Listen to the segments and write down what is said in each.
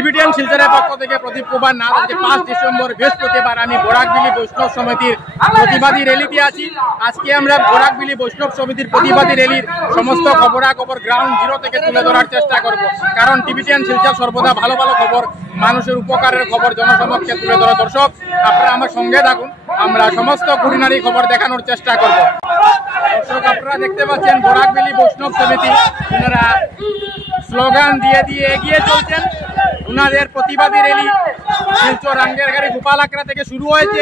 Tibetan শিলচরের পক্ষ থেকে প্রদীপ কুমার নাথ আজকে 5 ডিসেম্বর বৃহস্পতিবার আমি বরাকবিলি বৈষ্ণব সমিতির প্রতিবাদী র্যালিতে আছি। আজকে আমরা বরাকবিলি বৈষ্ণব সমিতির প্রতিবাদী র্যালির সমস্ত খবরাখবর গ্রাউন্ড জিরো থেকে তুলে ধরার চেষ্টা করব, কারণ টিবিটিয়ান শিলচর সর্বদা ভালো ভালো খবর, মানুষের উপকারের খবর জনসমক্ষে তুলে ধরা। দর্শক, আপনারা আমার সঙ্গে থাকুন, আমরা সমস্ত খুঁটিনাটি খবর দেখানোর চেষ্টা করব। দর্শক, আপনারা দেখতে পাচ্ছেন বরাকবিলি বৈষ্ণব সমিতি ওনারা স্লোগান দিয়ে দিয়ে এগিয়ে চলছেন। ওনাদের প্রতিবাদী র্যালি শিলচর আঙ্গেরগাড়ি গোপালাকড়া থেকে শুরু হয়েছে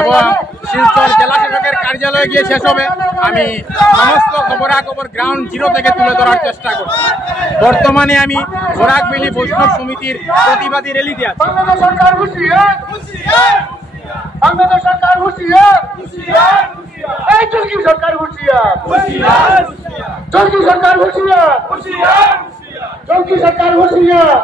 এবং শিলচর জেলা শাসকের কার্যালয়ে গিয়ে শেষ হবে। আমি সমস্ত খবরাখবর গ্রাউন্ড জিরো থেকে তুলে ধরার চেষ্টা করছি। বর্তমানে আমি বরাকবিলি বৈষ্ণব সমিতির প্রতিবাদী র্যালিতে আছি। चौकी सरकार होशियार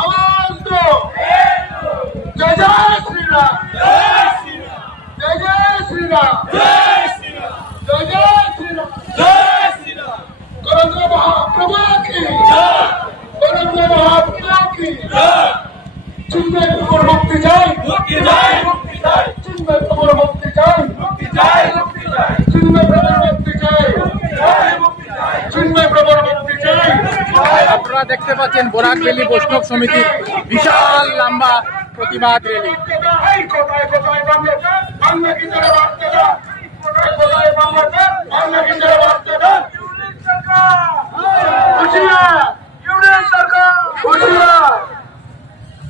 आवाज दो जय जय श्री राम, जय जय श्री राम, जय जय श्री राम, जय श्री राम। नरेंद्र महाप्रभु की जय, नरेंद्र महाप्रभु की जय। चिन्मय प्रभु मुक्ति जय, मुक्ति जय, मुक्ति जय। चिन्मय प्रभु मुक्ति जय, मुक्ति जय, मुक्ति जय। चिन्मय प्रभु मुक्ति जय, मुक्ति जय, मुक्ति जय। चिन्मय प्रभु मुक्ति जय। আপনারা দেখতে পাচ্ছেন বরাকবিলি বৈষ্ণব সমিতির বিশাল লম্বা প্রতিবাদ র্যালি।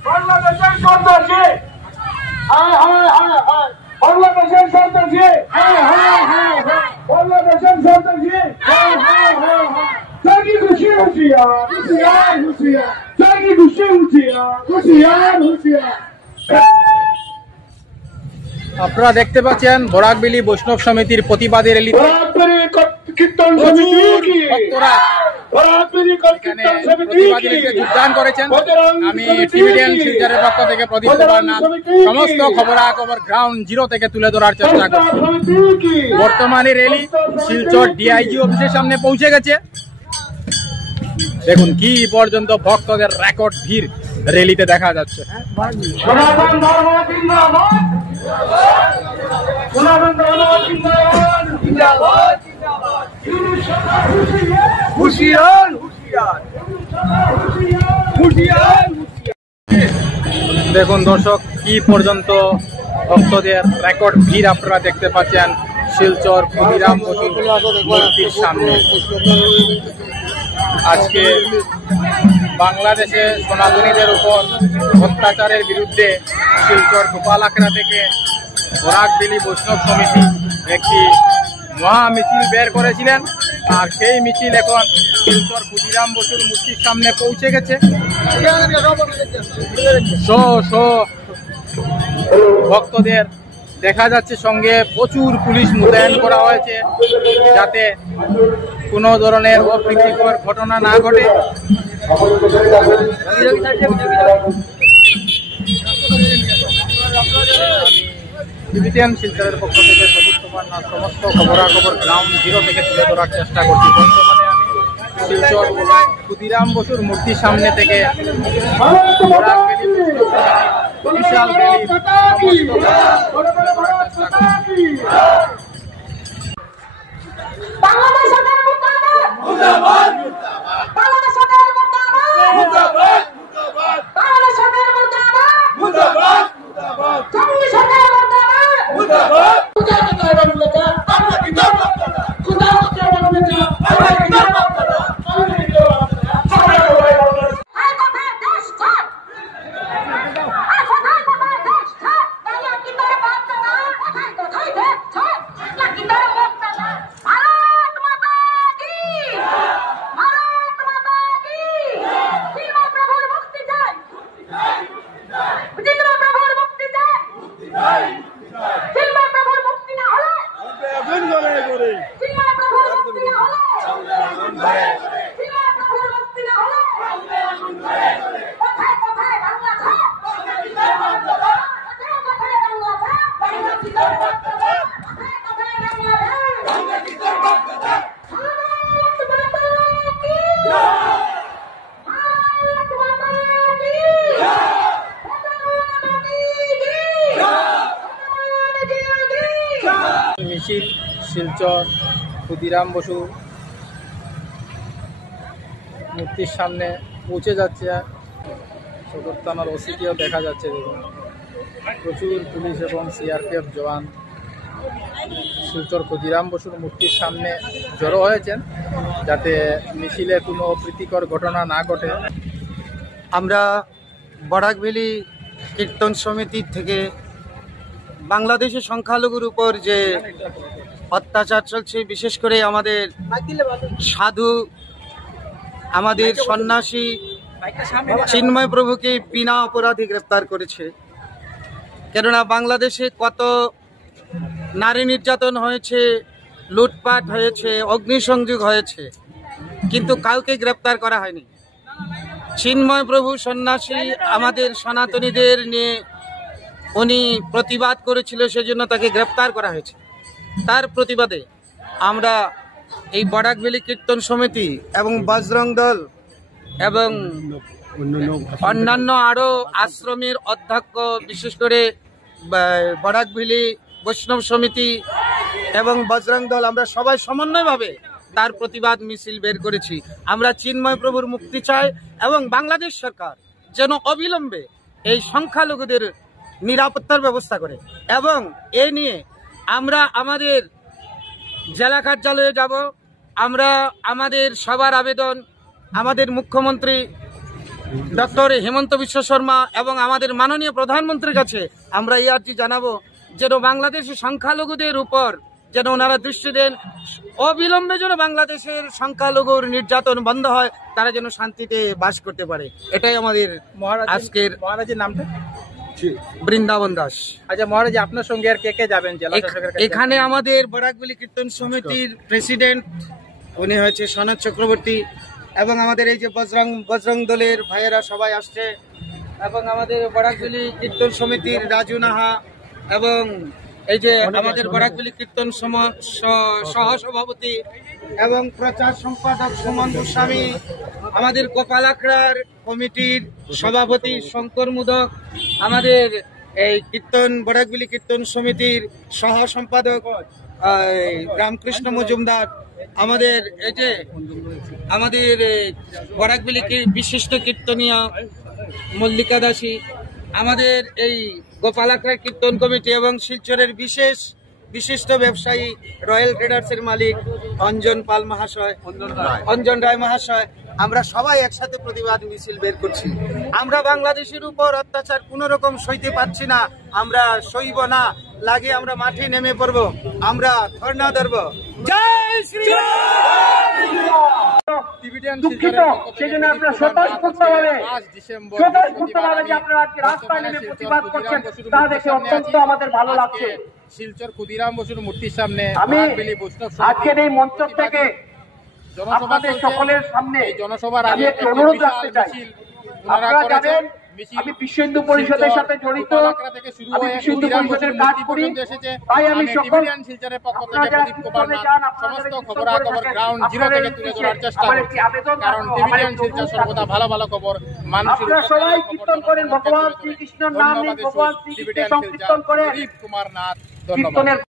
বাংলাদেশের সন্ত্রাসী, হায় হায় হায় হায়। বাংলাদেশের সন্ত্রাসী, হায় হায় হায় হায়। বাংলাদেশের সন্ত্রাসী, হায় হায় হায় হায়। জাগি খুশি হুঁশিয়ার, হুঁশিয়ার হুঁশিয়ার। জাগি খুশি হুঁশিয়ার, হুঁশিয়ার হুঁশিয়ার। আপনারা দেখতে পাচ্ছেন বরাকবিলি বৈষ্ণব সমিতির প্রতিবাদী র্যালি। বরাকবিলি কীর্তন সমিতি কি ভক্তরা বরাকবিলি কীর্তন সমিতি কি যোগদান করেছেন। আমি টিবিটিয়ান শিলচরের পক্ষ থেকে প্রদীপ কুমার নাথ সমস্ত খবরাখবর গ্রাউন্ড জিরো থেকে তুলে ধরার চেষ্টা করছি। বর্তমানে র্যালি শিলচর ডিআইজি অফিসের সামনে পৌঁছে গেছে। দেখুন কি পর্যন্ত ভক্তদের রেকর্ড ভিড় র্যালিতে দেখা যাচ্ছে। সনাতন ধর্ম জিন্দাবাদ, সনাতন ধর্ম জিন্দাবাদ, জিন্দাবাদ, জিন্দাবাদ। হুঁশিয়ার, হুঁশিয়ার, হুঁশিয়ার। দেখুন দর্শক, কি পর্যন্ত ভক্তদের রেকর্ড ভিড় আপনারা দেখতে পাচ্ছেন শিলচর ক্ষুদিরাম বসুর মূর্তির সামনে। আজকে বাংলাদেশে সনাতনীদের উপর অত্যাচারের বিরুদ্ধে শিলচর গোপালাকড়া থেকে বরাকবিলি বৈষ্ণব সমিতি একটি মহা মিছিল বের করেছিলেন, আর সেই মিছিল এখন শিলচর ক্ষুদিরাম বসুর মূর্তির সামনে পৌঁছে গেছে। ভক্তদের দেখা যাচ্ছে, সঙ্গে প্রচুর পুলিশ মোতায়েন করা হয়েছে যাতে কোনো ধরনের অপ্রীতিকর ঘটনা না ঘটে। টিবিটিয়ান শিলচরের পক্ষ থেকে প্রদীপ কুমার নাথ সমস্ত খবরাখবর গ্রাউন্ড জিরো থেকে তুলে ধরার চেষ্টা করছি। বর্তমানে আমি শিলচর ক্ষুদিরাম বসুর মূর্তির সামনে থেকে বিশাল র্যালি শিলচর ক্ষুদিরাম বসু মূর্তির সামনে পৌঁছে যাচ্ছে। সদর থানার ওসিকেও দেখা যাচ্ছে। দেখুন প্রচুর পুলিশ এবং সিআরপিএফ জওয়ান শিলচর ক্ষুদিরাম বসুর মূর্তির সামনে জড়ো হয়েছেন, যাতে মিছিলে কোনো অপ্রীতিকর ঘটনা না ঘটে। আমরা বরাকভেলি কীর্তন সমিতির থেকে বাংলাদেশের সংখ্যালঘুর উপর যে অত্যাচার চলছে, বিশেষ করে আমাদের সাধু, আমাদের সন্ন্যাসী চিন্ময় প্রভুকে বিনা অপরাধে গ্রেপ্তার করেছে। কেননা বাংলাদেশে কত নারী নির্যাতন হয়েছে, লুটপাট হয়েছে, অগ্নিসংযোগ হয়েছে, কিন্তু কাউকে গ্রেপ্তার করা হয়নি। চিন্ময় প্রভু সন্ন্যাসী আমাদের সনাতনীদের নিয়ে উনি প্রতিবাদ করেছিল, সেজন্য তাকে গ্রেপ্তার করা হয়েছে। তার প্রতিবাদে আমরা এই বরাকভেলি কীর্তন সমিতি এবং বজরং দল এবং অন্যান্য আরও আশ্রমের অধ্যক্ষ, বিশেষ করে বরাকভেলি বৈষ্ণব সমিতি এবং বজরং দল, আমরা সবাই সমন্বয়ভাবে তার প্রতিবাদ মিছিল বের করেছি। আমরা চিন্ময় প্রভুর মুক্তি চাই এবং বাংলাদেশ সরকার যেন অবিলম্বে এই সংখ্যালঘুদের নিরাপত্তার ব্যবস্থা করে। এবং এ নিয়ে আমরা আমাদের জেলা কার্যালয়ে যাব। আমরা আমাদের সবার আবেদন আমাদের মুখ্যমন্ত্রী ডক্টর হেমন্ত বিশ্ব শর্মা এবং আমাদের মাননীয় প্রধানমন্ত্রীর কাছে আমরা এই আর্জি জানাবো, যেন বাংলাদেশের সংখ্যালঘুদের উপর যেন ওনারা দৃষ্টি দেন। অবিলম্বে যেন বাংলাদেশের সংখ্যালঘুর নির্যাতন বন্ধ হয়, তারা যেন শান্তিতে বাস করতে পারে। এটাই আমাদের আজকের। মহারাজের নামটা? বৃন্দাবন দাস। আচ্ছা মহারাজ, আপনার সঙ্গে আর কে কে যাবেন? এখানে আমাদের বরাকভেলি কীর্তন সমিতির প্রেসিডেন্ট উনি হয়েছে সনদ চক্রবর্তী, এবং আমাদের এই যে বজরং দলের ভাইয়েরা সবাই আসছে, এবং আমাদের বরাকভেলি কীর্তন সমিতির রাজু নাহা, এবং এই যে আমাদের বরাকভেলি কীর্তন সহ সভাপতি এবং প্রচার সম্পাদক সুমন গোস্বামী, আমাদের গোপাল আখড়ার কমিটির সভাপতি শঙ্কর মুদক, আমাদের এই বরাকভেলি কীর্তন সমিতির সহ সম্পাদক রামকৃষ্ণ মজুমদার, আমাদের এই যে আমাদের বরাকভেলি বিশিষ্ট কীর্তনীয় মল্লিকা দাসী, আমাদের এই গোপাল আখড়া কীর্তন কমিটি এবং শিলচরের বিশিষ্ট ব্যবসায়ী রয়্যাল ট্রেডার্সের মালিক অঞ্জন রায় মহাশয়, আমরা সবাই একসাথে প্রতিবাদ মিছিল বের করছি। আমরা বাংলাদেশের উপর অত্যাচার কোনো রকম সইতে পারছি না, আমরা সইব না, লাগে আমরা মাঠে নেমে পড়ব, আমরা ধর্ণা ধরব। জয় শ্রীরাম। দুঃখিত, সেজন্য আপনারা স্বতঃস্ফূর্তভাবে যে আপনারা আজকে রাস্তায় নেমে প্রতিবাদ করছেন, তা দেখে অত্যন্ত আমাদের ভালো লাগছে। শিলচর ক্ষুদিরাম বসুর মূর্তির সামনে আমি আজকের এই মঞ্চ থেকে আপনাদের সকলের সামনে জনসভার আমি একটি অনুরোধ রাখতে চাই। আপনারা জানেন আমি বিশ্ব হিন্দু পরিষদের সাথে জড়িত, আমি বিশ্ব হিন্দু পরিষদের কাজ করি, তাই আমি সকল আপনারা যারা কীর্তনে যান, সমস্ত খবরাখবর গ্রাউন্ড জিরো থেকে তুলে ধরার চেষ্টা করছি, কারণ টিভিডিয়ান শিলচর সর্বদা ভালো ভালো খবর মানুষের। আপনারা সবাই কীর্তন করেন, ভগবান শ্রীকৃষ্ণের নাম নিন, ভগবান শ্রীকৃষ্ণের সংকীর্তন করে কুমার নাথ। ধন্যবাদ।